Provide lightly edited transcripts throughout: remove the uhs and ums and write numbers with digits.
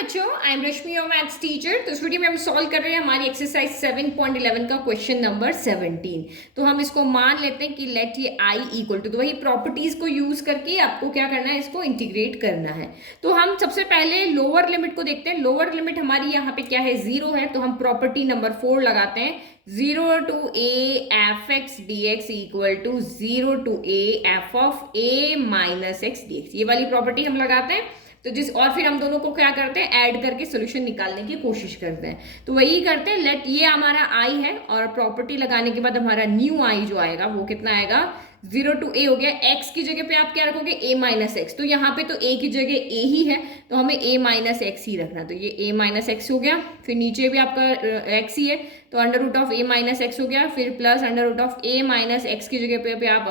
बच्चों, I am Rashmi your maths teacher. तो इस वीडियो में हम सॉल्व कर रहे हैं हमारी एक्सरसाइज 7.11 का क्वेश्चन नंबर 17। तो हम इसको मान लेते हैं कि लेट ये आई इक्वल टू, तो वही प्रॉपर्टीज को यूज करके आपको क्या करना है, इसको इंटीग्रेट करना है। तो हम सबसे पहले लोअर लिमिट को देखते हैं। लोअर लिमिट हमारी यहाँ पे क्या है, 0 है। तो हम प्रॉपर्टी नंबर 4 लगाते हैं, 0 to a f x d x equal to 0 to a f of a minus x d x. ये वाली प्रॉपर्टी हम लगाते हैं। तो और फिर हम दोनों को क्या करते हैं, ऐड करके सोल्यूशन निकालने की कोशिश करते हैं। तो वही करते हैं, लेट ये हमारा आई है और प्रॉपर्टी लगाने के बाद हमारा न्यू आई जो आएगा वो कितना आएगा, 0 टू ए हो गया। एक्स की जगह पे आप क्या रखोगे, ए माइनस एक्स। तो यहाँ पे तो ए की जगह ए ही है, तो हमें ए माइनस एक्स ही रखना। तो ये ए माइनस एक्स हो गया, फिर नीचे भी आपका एक्स ही है, तो under root of a minus x हो गया, फिर plus under root of a minus x की जगह पे आप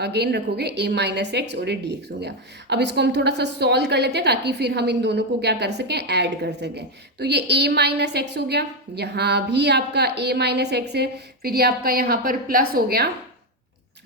अगेन रखोगे ए माइनस एक्स और ये डी एक्स हो गया। अब इसको हम थोड़ा सा सॉल्व कर लेते हैं ताकि फिर हम इन दोनों को क्या कर सकें, ऐड कर सकें। तो ये ए माइनस एक्स हो गया, यहाँ भी आपका ए माइनस एक्स है, फिर ये आपका यहाँ पर प्लस हो गया।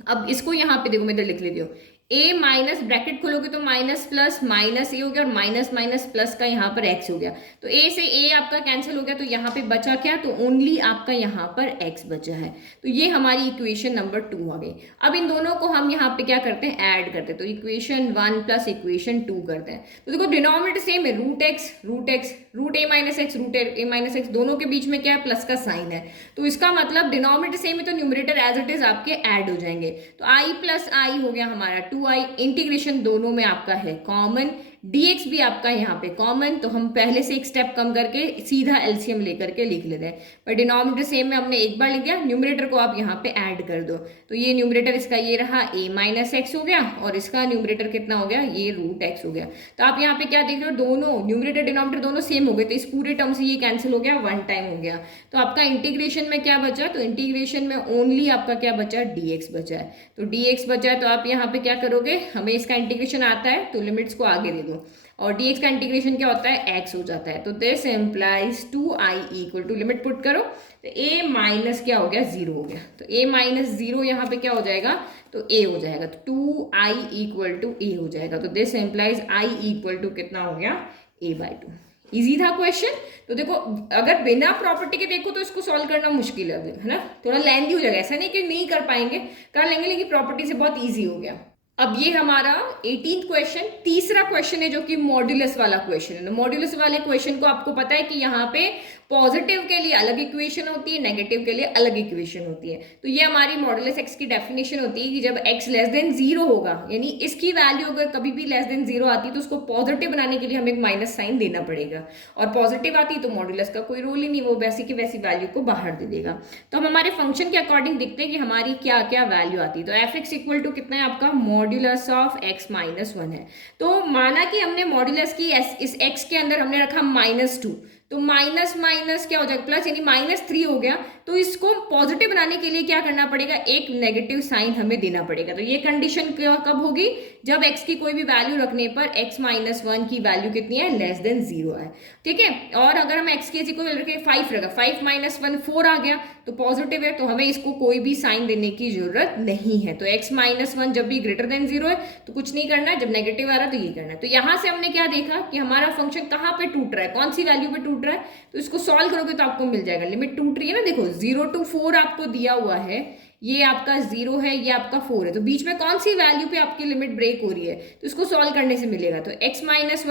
अब इसको यहाँ पे देखो, मैं इधर लिख लेती हूँ, ए माइनस ब्रैकेट खोलोगे तो माइनस प्लस माइनस ए हो गया और माइनस माइनस प्लस का यहाँ पर एक्स हो गया। तो ए से ए आपका कैंसिल हो गया, तो यहाँ पे बचा क्या, तो ओनली आपका यहाँ पर एक्स बचा है। तो ये हमारी इक्वेशन नंबर 2 आ गई। अब इन दोनों को हम यहाँ पे क्या करते हैं, ऐड करते हैं। तो इक्वेशन 1 प्लस इक्वेशन 2 करते हैं। तो देखो डिनोमिनेटर सेम है, रूट एक्स रूट ए माइनस एक्स रूट ए माइनस एक्स, दोनों के बीच में क्या है, प्लस का साइन है। तो इसका मतलब डिनोमिनेटर सेम है तो न्यूमरेटर एज इट इज आपके ऐड हो जाएंगे। तो आई प्लस आई हो गया हमारा 2i, इंटीग्रेशन दोनों में आपका है कॉमन, dx भी आपका यहाँ पे कॉमन। तो हम पहले से एक स्टेप कम करके सीधा एलसीएम लेकर के लिख लेते हैं। पर डिनोमिनेटर सेम में हमने एक बार लिख दिया, न्यूमरेटर को आप यहाँ पे ऐड कर दो। तो ये न्यूमरेटर इसका ये रहा a माइनस एक्स हो गया और इसका न्यूमरेटर कितना हो गया, ये रूट एक्स हो गया। तो आप यहाँ पे क्या देख रहे हो, दोनों न्यूमरेटर डिनोमिनेटर दोनों सेम हो गए, तो इस पूरे टर्म से ये कैंसिल हो गया, 1 टाइम हो गया। तो आपका इंटीग्रेशन में क्या बचा, तो इंटीग्रेशन में ओनली आपका क्या बचा, dx बचा है। तो dx बचा है, तो आप यहाँ पे क्या करोगे, हमें इसका इंटीग्रेशन आता है तो लिमिट्स को आगे दे दो, और dx का इंटीग्रेशन क्या होता है, x हो जाता है। तो this implies 2i equal to, limit put करो तो a माइनस क्या हो गया, 0 हो गया। तो a माइनस 0 यहाँ पे क्या हो जाएगा, तो a हो जाएगा। तो 2i इक्वल टू a हो जाएगा। तो this implies i equal to कितना हो गया, a/2। इजी था क्वेश्चन। तो देखो अगर बिना प्रॉपर्टी के देखो तो इसको सॉल्व करना मुश्किल है ना, थोड़ा लेंथी हो जाएगा। ऐसा नहीं कि नहीं कर पाएंगे, कर लेंगे, लेकिन प्रॉपर्टी से बहुत इजी हो गया। अब ये हमारा 18th क्वेश्चन, तीसरा क्वेश्चन है जो कि मॉड्यूलस वाला क्वेश्चन है। मॉड्यूलस वाले क्वेश्चन को आपको पता है कि यहाँ पे पॉजिटिव के लिए अलग इक्वेशन होती है, नेगेटिव के लिए अलग इक्वेशन होती है। तो ये हमारी मॉड्यूलस एक्स की डेफिनेशन होती है कि जब एक्स लेस देन 0 होगा, यानी इसकी वैल्यू अगर कभी भी लेस देन 0 आती है तो उसको पॉजिटिव बनाने के लिए हमें एक माइनस साइन देना पड़ेगा, और पॉजिटिव आती है तो मॉड्यूलस का कोई रोल ही नहीं, वो वैसी की वैसी वैल्यू को बाहर दे देगा। तो हम हमारे फंक्शन के अकॉर्डिंग देखते हैं कि हमारी क्या क्या वैल्यू आती है। तो एफ एक्स इक्वल टू कितना है आपका, मॉड्यूलस ऑफ एक्स माइनस 1 है। तो माना कि हमने मॉड्यूलस की इस एक्स के अंदर हमने रखा -2, तो माइनस माइनस क्या हो जाएगा, प्लस, यानी -3 हो गया। तो इसको पॉजिटिव बनाने के लिए क्या करना पड़ेगा, एक नेगेटिव साइन हमें देना पड़ेगा। तो ये कंडीशन कब होगी, जब x की कोई भी वैल्यू रखने पर x माइनस 1 की वैल्यू कितनी है, लेस देन 0 है। ठीक है, और अगर हम x की ऐसी कोई रखे 5 रखा, 5 माइनस 1 4 आ गया, तो पॉजिटिव है, तो हमें इसको कोई भी साइन देने की जरूरत नहीं है। तो x माइनस 1 जब भी ग्रेटर देन 0 है तो कुछ नहीं करना है, जब नेगेटिव आ रहा है तो ये करना है। तो यहाँ से हमने क्या देखा कि हमारा फंक्शन कहाँ पे टूट रहा है, कौन सी वैल्यू पे टूट रहा है। तो इसको सॉल्व करोगे तो आपको मिल जाएगा, लिमिट टूट रही है ना, देखो 0 टू 4 आपको दिया हुआ है, ये आपका 0 है, ये आपका 4 है, तो बीच में कौन सी वैल्यू पे आपकी लिमिट ब्रेक हो रही है, तो इसको सॉल्व करने से मिलेगा। तो x माइनस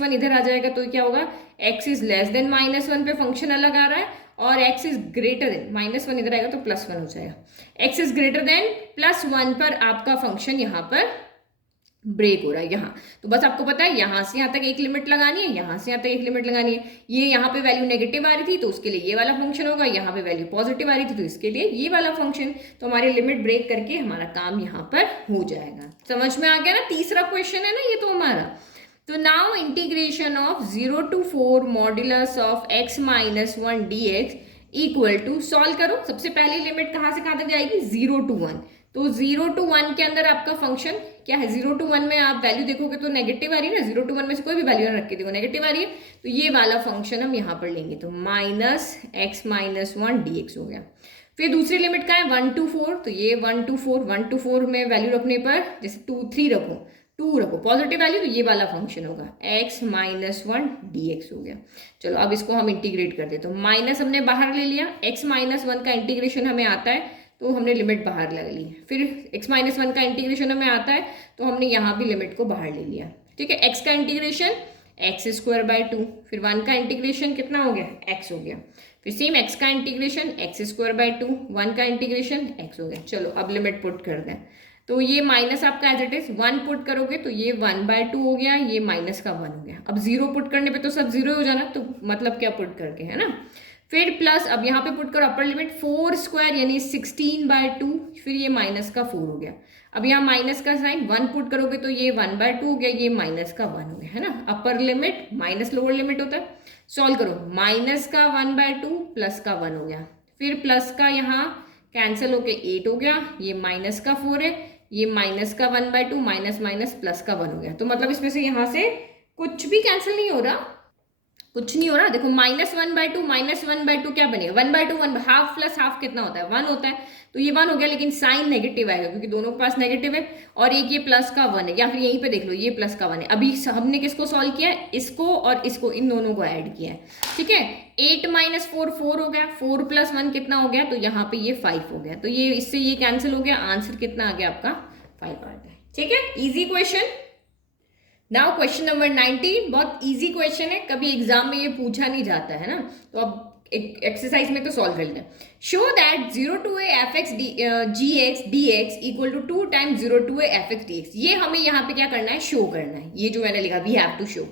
1 इधर आ जाएगा, तो क्या होगा, x इज लेस देन -1 पे फंक्शन अलग आ रहा है, और x इज ग्रेटर देन -1 इधर आएगा तो +1 हो जाएगा। x इज ग्रेटर देन +1 पर आपका फंक्शन यहाँ पर ब्रेक हो रहा है यहाँ। तो बस आपको पता है यहाँ से यहाँ तक एक लिमिट लगानी है, यहाँ से यहाँ तक एक लिमिट लगानी है। ये यहाँ पे वैल्यू नेगेटिव आ रही थी तो उसके लिए ये वाला फंक्शन होगा, यहाँ पे वैल्यू पॉजिटिव आ रही थी तो इसके लिए ये वाला फंक्शन। तो हमारी लिमिट ब्रेक करके हमारा काम यहाँ पर हो जाएगा। समझ में आ गया ना, तीसरा क्वेश्चन है ना ये तो हमारा। तो now integration of 0 to 4 modulus of x minus 1 dx equal to, solve करो। सबसे पहली लिमिट कहाँ से कहाँ तक जाएगी, 0 टू 1। तो 0 टू 1 के अंदर आपका फंक्शन क्या है, 0 टू 1 में आप वैल्यू देखोगे तो नेगेटिव आ रही है ना, 0 टू 1 में से कोई भी वैल्यू रख के देखो नेगेटिव आ रही है, तो ये वाला फंक्शन हम यहाँ पर लेंगे। तो -x माइनस 1 dx हो गया। फिर दूसरी लिमिट का है 1 टू 4, तो ये 1 टू 4 में वैल्यू रखने पर, जैसे 2 3 रखो, टू रखो पॉजिटिव वैल्यू, तो ये वाला फंक्शन होगा x minus one D x हो गया। चलो अब इसको हम इंटीग्रेट कर देते, तो माइनस हमने बाहर ले लिया, x माइनस वन का इंटीग्रेशन हमें आता है तो हमने लिमिट बाहर ले ली, फिर x माइनस वन का इंटीग्रेशन हमें आता है तो हमने यहाँ भी लिमिट को बाहर ले लिया, ठीक है। x का integration x square by two, फिर वन का इंटीग्रेशन कितना हो गया x हो गया, फिर सेम x का integration x square by two, one का इंटीग्रेशन x हो गया। चलो अब लिमिट पुट कर दें, तो ये माइनस आपका as it is one put करोगे तो ये वन बाय टू हो गया, ये माइनस का वन हो गया। अब जीरो पुट करने पे तो सब जीरो हो जाना, तो मतलब क्या पुट करके, है ना। फिर प्लस अब यहाँ पे पुट करो अपर लिमिट फोर स्क्वायर यानी 16 बाय टू, फिर ये माइनस का फोर हो गया। अब यहाँ माइनस का साइन वन पुट करोगे तो ये वन बाय टू हो गया, ये माइनस का वन हो गया, है ना। Upper limit minus lower limit होता है, सॉल्व करो, माइनस का वन बाय टू प्लस का वन हो गया, फिर प्लस का यहाँ कैंसिल होके 8 हो गया, ये माइनस का 4 है, ये माइनस का one by two minus minus plus का वन हो गया। तो मतलब इसमें से यहाँ से कुछ भी कैंसिल नहीं हो रहा, कुछ नहीं हो रहा। देखो minus one by two minus one by two क्या बनेगा, one by two, one half plus half कितना होता है, वन होता है, तो ये वन हो गया, लेकिन साइन नेगेटिव आएगा क्योंकि दोनों के पास नेगेटिव है, और एक ये प्लस का वन है, या फिर यहीं पे देख लो ये प्लस का वन है। अभी हमने किसको सॉल्व किया है, इसको और इसको, इन दोनों को ऐड किया है, ठीक है। 8 माइनस फोर, फोर हो गया, फोर प्लस वन कितना हो गया, तो यहाँ पे ये 5 हो गया, तो ये इससे ये कैंसिल हो गया, आंसर कितना आ गया आपका 5 आ गया, ठीक है। Easy question. Now question number 19, बहुत इजी क्वेश्चन है, कभी एग्जाम में ये पूछा नहीं जाता है ना, तो अब एक एक्सरसाइज में तो सॉल्व कर लेते हैं। Show that 0 to a fx gx dx equal to 2 times 0 to a fx dx। ये हमें यहाँ पे क्या करना है, शो करना है, ये जो मैंने लिखा वी हैव टू शो।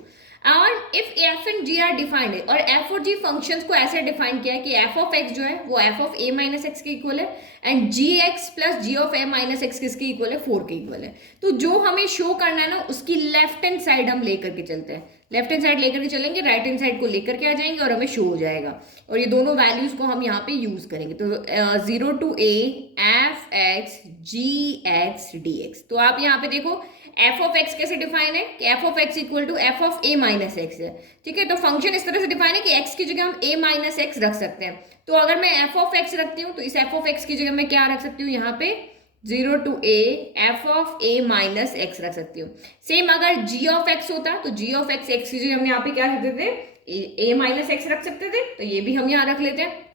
और if f and g are defined है, और एफ और जी फंक्शंस को ऐसे डिफाइन किया है कि एफ ऑफ एक्स जो है वो f of a minus x के इक्वल है, and g x plus g of a minus x किसके इक्वल है, 4 के इक्वल है। तो जो हमें शो करना है ना, उसकी लेफ्ट हैंड साइड हम लेकर के चलते हैं, लेफ्ट हैंड साइड लेकर के चलेंगे, राइट हैंड साइड को लेकर के आ जाएंगे और हमें शो हो जाएगा, और ये दोनों वैल्यूज को हम यहाँ पे यूज करेंगे। तो 0 to a f x g x d x. तो आप यहाँ पे देखो एफ ऑफ एक्स कैसे डिफाइन है कि f of x equal to f of a minus x है, ठीक है। तो फंक्शन इस तरह से डिफाइन है कि एक्स की जगह हम ए माइनस एक्स रख सकते हैं। तो अगर मैं एफ ऑफ एक्स रखती हूँ तो इस एफ ऑफ एक्स की जगह मैं क्या रख सकती हूँ, यहाँ पे 0 to a F of a minus x रख सकती हूँ। सेम अगर जी ऑफ एक्स होता तो जी ऑफ एक्स एक्स की जगह हम यहाँ पे क्या रख देते, ए माइनस एक्स रख सकते थे, तो ये भी हम यहाँ रख लेते हैं।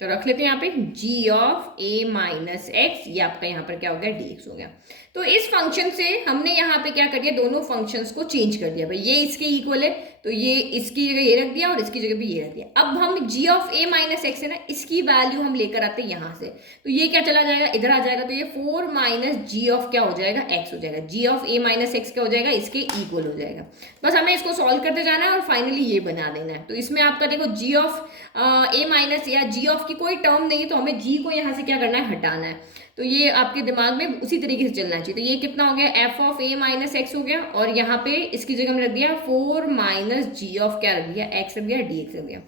तो रख लेते हैं यहाँ पे g of a minus x, ये आपका यहाँ पर क्या हो गया, dx हो गया। तो इस फंक्शन से हमने यहाँ पे क्या कर दिया, दोनों फंक्शंस को चेंज कर दिया। भाई ये इसके इक्वल है तो ये इसकी जगह ये रख दिया और इसकी जगह भी ये रख दिया। अब हम g of a minus x है ना, इसकी वैल्यू हम लेकर आते हैं यहाँ से, तो ये क्या चला जाएगा, इधर आ जाएगा, तो ये 4 माइनस जी ऑफ क्या हो जाएगा, x हो जाएगा। g of a minus x क्या हो जाएगा, इसके इक्वल हो जाएगा। बस हमें इसको सॉल्व करते जाना है और फाइनली ये बना देना है। तो इसमें आपका देखो g ऑफ a माइनस या g ऑफ की कोई टर्म नहीं है, तो हमें g को यहाँ से क्या करना है, हटाना है। तो ये आपके दिमाग में उसी तरीके से चलना चाहिए। तो ये कितना हो गया, F of a minus x हो गया, और यहाँ पे इसकी जगह हमने रख दिया 4 माइनस जी ऑफ क्या रख दिया, एक्स रख दिया, डी एक्स रख दिया।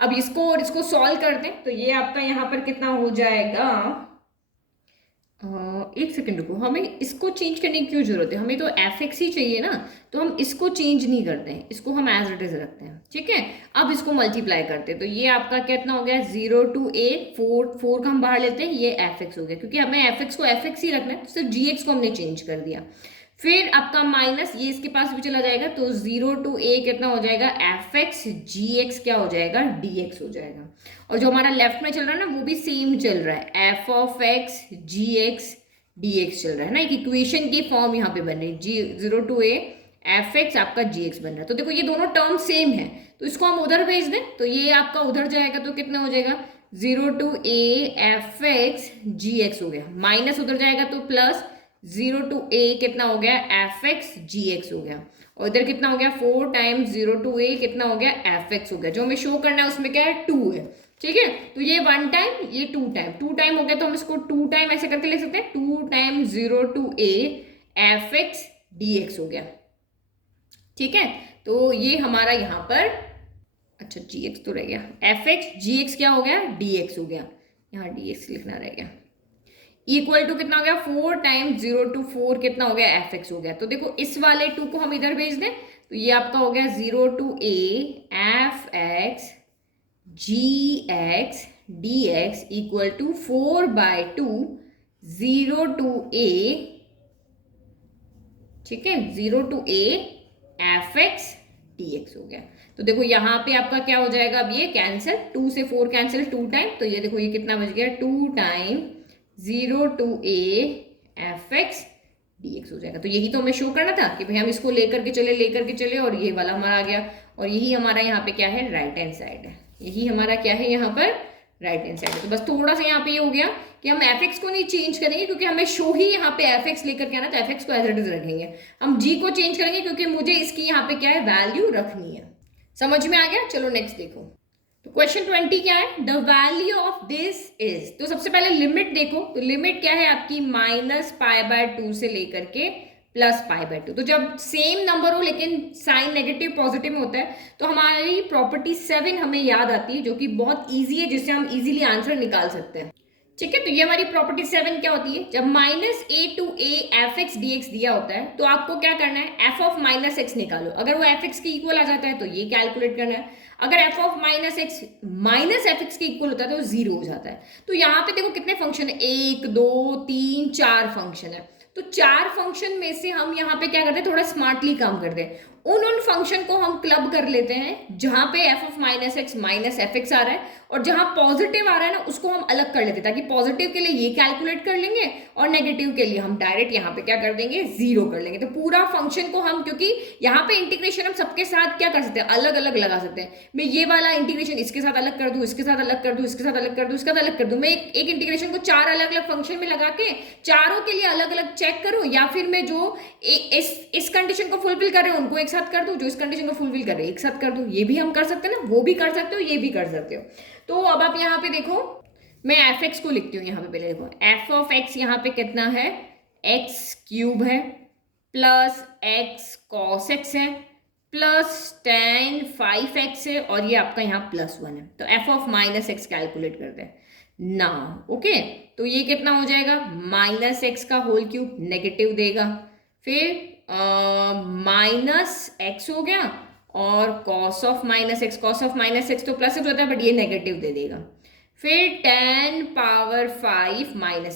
अब इसको और इसको सॉल्व करते हैं, तो ये आपका यहाँ पर कितना हो जाएगा, एक सेकंड रुको, हमें इसको चेंज करने की क्यों जरूरत है, हमें तो एफ एक्स ही चाहिए ना, तो हम इसको चेंज नहीं करते हैं, इसको हम एज इट इज रखते हैं, ठीक है। अब इसको मल्टीप्लाई करते हैं, तो ये आपका कितना हो गया, 0 to a 4 का हम बाहर लेते हैं, ये एफ एक्स हो गया, क्योंकि हमें एफ एक्स को एफ एक्स ही रखना है, तो सिर्फ जी एक्स को हमने चेंज कर दिया। फिर आपका माइनस ये इसके पास भी चला जाएगा, तो 0 to a कितना हो जाएगा, एफ एक्स जी एक्स क्या हो जाएगा, डी एक्स हो जाएगा। और जो हमारा लेफ्ट में चल रहा है ना, वो भी सेम चल रहा है, f of x g x d x चल रहा है ना, एक इक्वेशन की फॉर्म यहाँ पे बन रही है, 0 to a एफ एक्स आपका जी एक्स बन रहा है। तो देखो ये दोनों टर्म सेम है, तो इसको हम उधर भेज दें, तो ये आपका उधर जाएगा, तो कितना हो जाएगा, 0 to a f x g x हो गया, माइनस उधर जाएगा तो प्लस 0 to a कितना हो गया, एफ एक्स जी एक्स हो गया, और इधर कितना हो गया, 4 टाइम्स 0 to a कितना हो गया, एफ एक्स हो गया। जो हमें शो करना है उसमें क्या है, 2 है, ठीक है। तो ये 1 टाइम, ये 2 टाइम, 2 टाइम हो गया, तो हम इसको 2 टाइम ऐसे करके लिख सकते हैं, 2 times 0 to a f x d x हो गया, ठीक है। तो ये हमारा यहाँ पर, अच्छा जी एक्स तो रह गया, एफ एक्स जी एक्स क्या हो गया, डी एक्स हो गया, यहाँ डी एक्स लिखना रह गया, इक्वल टू कितना हो गया, 4 टाइम्स 0 to 4 कितना हो गया, एफ एक्स हो गया। तो देखो इस वाले 2 को हम इधर भेज दें, तो ये आपका हो गया 0 to a f x g x d x equal to 4/2 0 to a ठीक है, 0 to a f x d x हो गया। तो देखो यहाँ पे आपका क्या हो जाएगा, अब ये कैंसिल, 2 से 4 कैंसिल 2 टाइम, तो ये देखो ये कितना बच गया, 2 time 0 to a f x d x हो जाएगा। तो यही तो हमें शो करना था कि भाई हम इसको लेकर के चले और ये वाला हमारा आ गया, और यही हमारा यहाँ पे क्या है, राइट हैंड साइड है। यही हमारा क्या है यहाँ पर, राइट हैंड साइड है। तो बस थोड़ा सा यहाँ पे ये हो गया कि हम एफ एक्स को नहीं चेंज करेंगे क्योंकि हमें शो ही यहाँ पे एफ एक्स लेकर के आना, तो एफ एक्स को एज इट इज रखेंगे। हम जी को चेंज करेंगे क्योंकि मुझे इसकी यहाँ पे क्या है, वैल्यू रखनी है। समझ में आ गया? चलो नेक्स्ट देखो। तो क्वेश्चन 20 क्या है, the value of this is. तो सबसे पहले लिमिट देखो, तो लिमिट क्या है आपकी, -π/2 से लेकर के +π/2। तो जब सेम नंबर हो लेकिन साइन नेगेटिव पॉजिटिव में होता है तो हमारी प्रॉपर्टी 7 हमें याद आती है, जो कि बहुत ईजी है, जिससे हम इजीली आंसर निकाल सकते हैं। ठीक है, तो ये हमारी प्रॉपर्टी 7 क्या होती है, जब -a to a f x d x दिया होता है तो आपको क्या करना है, f ऑफ -x निकालो। अगर वो एफ एक्स के इक्वल आ जाता है तो ये कैलकुलेट करना है। अगर f of -x minus f x के इक्वल होता है तो 0 हो जाता है। तो यहाँ पे देखो कितने फंक्शन है, 1 2 3 4 फंक्शन है। तो 4 फंक्शन में से हम यहाँ पे क्या करते हैं, थोड़ा स्मार्टली काम करते हैं। उन फंक्शन को हम क्लब कर लेते हैं जहां पे f of -x minus f x आ रहा है, और जहां पॉजिटिव आ रहा है ना उसको हम अलग कर लेते हैं, ताकि पॉजिटिव के लिए ये कैलकुलेट कर लेंगे और नेगेटिव के लिए हम डायरेक्ट यहाँ पे क्या कर देंगे, 0 कर लेंगे। तो पूरा फंक्शन को हम, क्योंकि यहाँ पे इंटीग्रेशन हम सबके साथ क्या कर सकते हैं, अलग अलग लगा सकते हैं। मैं ये वाला इंटीग्रेशन इसके साथ अलग कर दूं, इसके साथ अलग कर दूं, इसके साथ अलग कर दूं, इसके साथ अलग कर दूं। मैं एक इंटीग्रेशन को 4 अलग अलग फंक्शन में लगा के चारों के लिए अलग अलग चेक करूं, या फिर मैं जो इस कंडीशन को फुलफिल कर रहे हैं उनको एक साथ कर दूं, जो इस कंडीशन को फुलफिल कर रहे हैं एक साथ कर दूं। ये भी हम कर सकते हैं ना, वो भी कर सकते हो, ये भी कर सकते हो। तो अब आप यहाँ पे देखो, मैं एफ एक्स को लिखती हूँ यहाँ पे। पहले देखो एफ ऑफ एक्स यहाँ पे कितना है, x³ है प्लस x cos x है प्लस tan 5x है, और ये आपका यहाँ +1 है। तो f ऑफ -x कैलकुलेट करते हैं ना। ओके, तो ये कितना हो जाएगा, -x का होल क्यूब नेगेटिव देगा, फिर -x हो गया, और cos ऑफ -x तो प्लस होता है बट ये नेगेटिव दे देगा, फिर 10⁵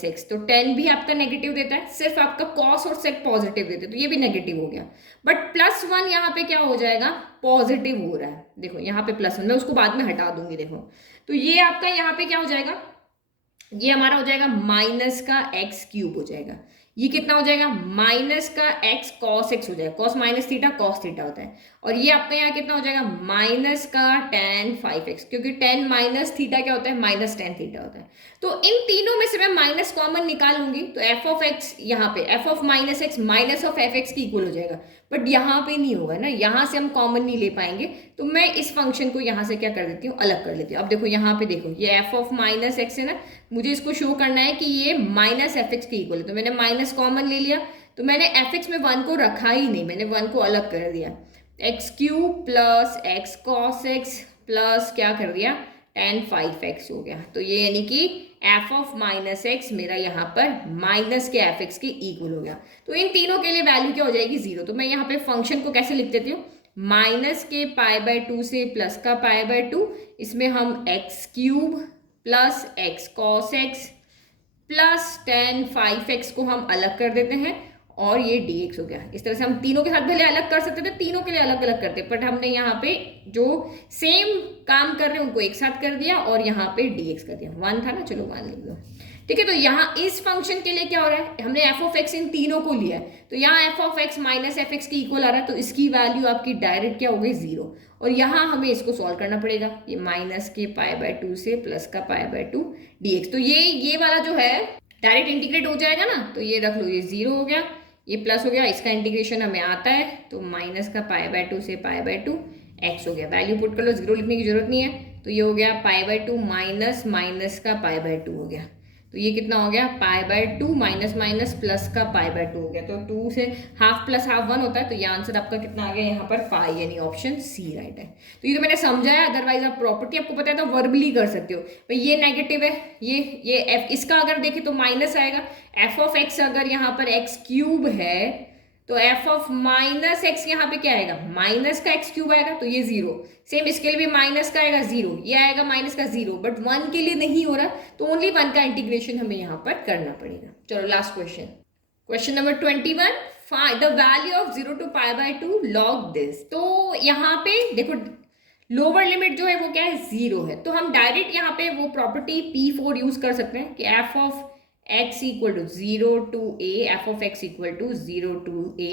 -x, तो 10 भी आपका नेगेटिव देता है, सिर्फ आपका cos और sec पॉजिटिव देते हैं, तो ये भी नेगेटिव हो गया। बट +1 यहाँ पे क्या हो जाएगा, पॉजिटिव हो रहा है। देखो यहाँ पे +1, मैं उसको बाद में हटा दूंगी। देखो तो ये आपका यहाँ पे क्या हो जाएगा, ये हमारा हो जाएगा -x³ हो जाएगा। ये कितना हो जाएगा, -x cos x हो जाएगा, cos -θ cos θ होता है, और ये आपका यहाँ कितना हो जाएगा, -tan 5x, क्योंकि tan -θ क्या होता है, -tan θ होता है। तो इन तीनों में से मैं माइनस कॉमन निकालूंगी, तो f ऑफ x यहाँ पे f of -x minus of F x की इक्वल हो जाएगा। बट यहाँ पे नहीं होगा ना, यहाँ से हम कॉमन नहीं ले पाएंगे, तो मैं इस फंक्शन को यहाँ से क्या कर देती हूँ, अलग कर लेती हूँ। अब देखो यहाँ पे देखो, ये f ऑफ -x है ना, मुझे इसको शो करना है कि ये -f x के इक्वल है, तो मैंने माइनस कॉमन ले लिया, तो मैंने f x में 1 को रखा ही नहीं, मैंने 1 को अलग कर दिया। x³ plus x cos x plus क्या कर दिया, tan 5x हो गया। तो ये यानी कि f ऑफ -x मेरा यहाँ पर माइनस के एफ एक्स के इक्वल हो गया। तो इन तीनों के लिए वैल्यू क्या हो जाएगी, 0। तो मैं यहाँ पे फंक्शन को कैसे लिख देती हूँ, माइनस के π/2 से प्लस का π/2, इसमें हम x³ plus x cos x plus tan 5x को हम अलग कर देते हैं, और ये dx हो गया। इस तरह से हम तीनों के साथ भले अलग कर सकते थे, तीनों के लिए अलग अलग करते, बट हमने यहाँ पे जो सेम काम कर रहे हैं उनको एक साथ कर दिया, और यहाँ पे dx कर दिया। 1 था ना, चलो 1 लिख दो। ठीक है, तो यहाँ इस फंक्शन के लिए क्या हो रहा है, हमने f ऑफ x इन तीनों को लिया है, तो यहाँ f of x minus f x के इक्वल आ रहा है, तो इसकी वैल्यू आपकी डायरेक्ट क्या हो गई, 0। और यहाँ हमें इसको सॉल्व करना पड़ेगा, ये माइनस के π/2 से प्लस का π/2 dx। तो ये वाला जो है डायरेक्ट इंटीग्रेट हो जाएगा ना, तो ये रख लो, ये 0 हो गया, ये प्लस हो गया, इसका इंटीग्रेशन हमें आता है, तो माइनस का π/2 से π/2 x हो गया। वैल्यू पुट कर लो, 0 लिखने की जरूरत नहीं है, तो ये हो गया π/2 माइनस माइनस का π/2 हो गया। तो ये कितना हो गया, π/2 माइनस माइनस प्लस का π/2 हो गया। तो 2 से हाफ प्लस हाफ 1 होता है, तो ये आंसर आपका कितना आ गया यहाँ पर 5, यानी ऑप्शन सी राइट है। तो ये तो मैंने समझाया, अदरवाइज आप प्रॉपर्टी आपको पता है तो वर्बली कर सकते हो। भाई ये नेगेटिव है, ये f, इसका अगर देखें तो माइनस आएगा। f ऑफ x अगर यहाँ पर x³ है, तो f ऑफ माइनस एक्स यहाँ पे क्या आएगा, माइनस का x³ आएगा, तो ये 0। सेम इसके लिए भी माइनस का आएगा 0, ये आएगा माइनस का 0, बट 1 के लिए नहीं हो रहा, तो ओनली 1 का इंटीग्रेशन हमें यहाँ पर करना पड़ेगा। चलो last question, question number 21, find the value of 0 to π/2 log this. तो यहाँ पे देखो लोअर लिमिट जो है वो क्या है, 0 है, तो हम डायरेक्ट यहाँ पे वो प्रॉपर्टी P4 यूज कर सकते हैं कि f of x equal to 0 to a, f of x equal to 0 to a,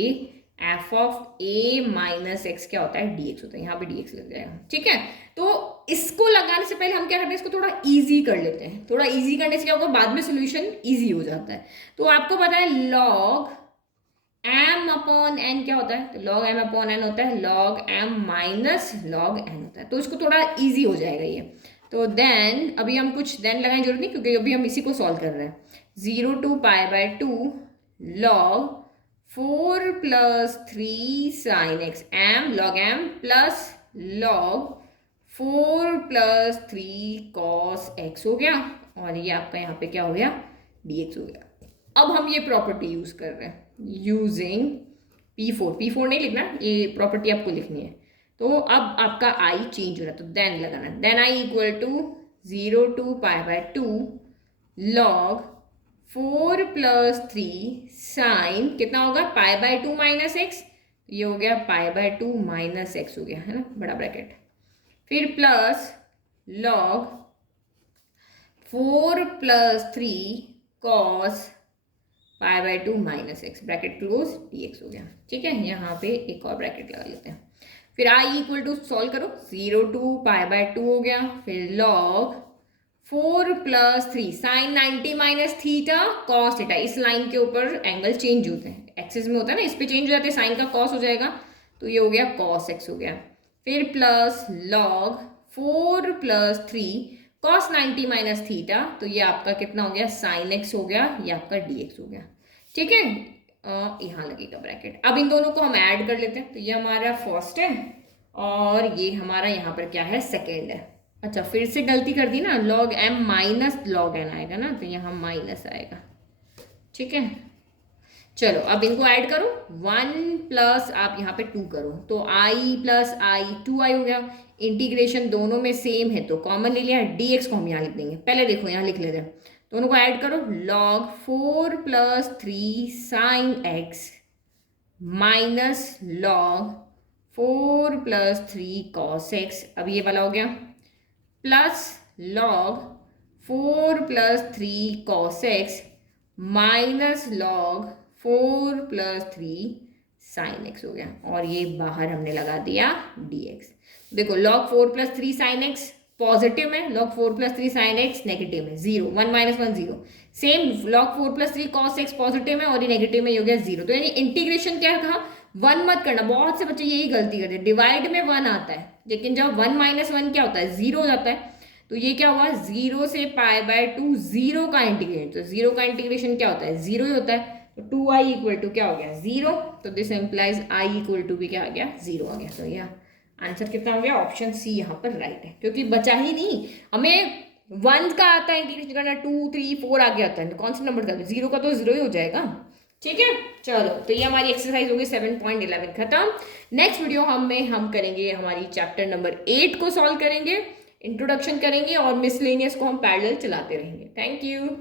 f of a minus x क्या होता है, dx होता है, यहाँ पे dx लग जाएगा। ठीक है, तो इसको लगाने से पहले हम क्या करते हैं, इसको थोड़ा इजी कर लेते हैं। थोड़ा इजी करने से क्या होगा, बाद में सोल्यूशन इजी हो जाता है। तो आपको पता है log m अपॉन n क्या होता है, तो log m अपॉन n होता है log m minus log n होता है, तो इसको थोड़ा इजी हो जाएगा ये। तो देन अभी हम कुछ देन लगाने जरूरत नहीं, क्योंकि अभी हम इसी को सॉल्व कर रहे हैं। 0 to π/2 log 4 plus 3 sin x m log m plus log 4 plus 3 cos x हो गया, और ये आपका यहाँ पे क्या हो गया, dx हो गया। अब हम ये प्रॉपर्टी यूज कर रहे हैं यूजिंग P4 नहीं लिखना, ये प्रॉपर्टी आपको लिखनी है। तो अब आपका I चेंज हो रहा है, तो देन लगाना, then I equal to 0 to π/2 log 4 plus 3 sine कितना होगा, π/2 माइनस एक्स, ये हो गया π/2 माइनस एक्स हो गया, है ना, बड़ा ब्रैकेट, फिर plus log 4 plus 3 cos π/2 minus x bracket close dx हो गया। ठीक है, यहाँ पे एक और ब्रैकेट लगा लेते हैं। फिर I इक्वल टू सॉल्व करो, 0 to π/2 हो गया, फिर log 4 plus 3 sine 90 minus theta cos theta, इस लाइन के ऊपर एंगल चेंज होते हैं, एक्सिस में होता है ना, इस पे चेंज हो जाते हैं, साइन का कॉस हो जाएगा, तो ये हो गया कॉस एक्स हो गया। फिर plus log 4 plus 3 cos 90 minus theta, तो ये आपका कितना हो गया, साइन एक्स हो गया, ये आपका dx हो गया। ठीक है, यहाँ लगेगा ब्रैकेट। अब इन दोनों को हम ऐड कर लेते हैं, तो ये हमारा फर्स्ट है और ये हमारा यहाँ पर क्या है, सेकेंड है। अच्छा, फिर से गलती कर दी ना, log m minus log n आएगा ना, तो यहाँ माइनस आएगा। ठीक है, चलो अब इनको ऐड करो, 1 प्लस आप यहाँ पे 2 करो, तो I प्लस I 2i हो गया। इंटीग्रेशन दोनों में सेम है तो कॉमन ले लिया, dx को हम यहाँ लिख देंगे, पहले देखो यहाँ लिख लेते हैं, दोनों को ऐड करो, log 4 plus 3 sin x minus log 4 plus 3 cos x, अब ये वाला हो गया, plus log 4 plus 3 cos x minus log 4 plus 3 sin x हो गया, और ये बाहर हमने लगा दिया dx। देखो log 4 plus 3 sin x positive में, log 4 plus 3 sin x negative में, 0, 1 minus 1 0, same log 4 plus 3 cos x positive में और ये नेगेटिव में हो गया 0। तो यानी इंटीग्रेशन क्या कहा, 1 मत करना, बहुत से बच्चे यही गलती करते हैं, डिवाइड में 1 आता है, लेकिन जब 1 minus 1 क्या होता है, 0 हो जाता है। तो ये क्या हुआ, 0 से π/2 0 का इंटीग्रेशन, तो 0 का इंटीग्रेशन क्या होता है, 0 ही होता है, तो 2i इक्वल टू क्या हो गया, 0, तो this implies i equal to भी क्या आ गया, 0 आ गया। तो यह आंसर कितना हो गया, ऑप्शन सी यहाँ पर राइट है, क्योंकि बचा ही नहीं, हमें 1 का आता है इंटीग्रेशन करना, 2 3 4 आगे आता है, कौन से नंबर का, 0 का तो 0 ही हो जाएगा। ठीक है, चलो तो ये हमारी एक्सरसाइज होगी 7.11 खत्म। नेक्स्ट वीडियो हम करेंगे हमारी चैप्टर नंबर 8 को सॉल्व करेंगे, इंट्रोडक्शन करेंगे और मिसलेनियस को हम पैरेलल चलाते रहेंगे। Thank you.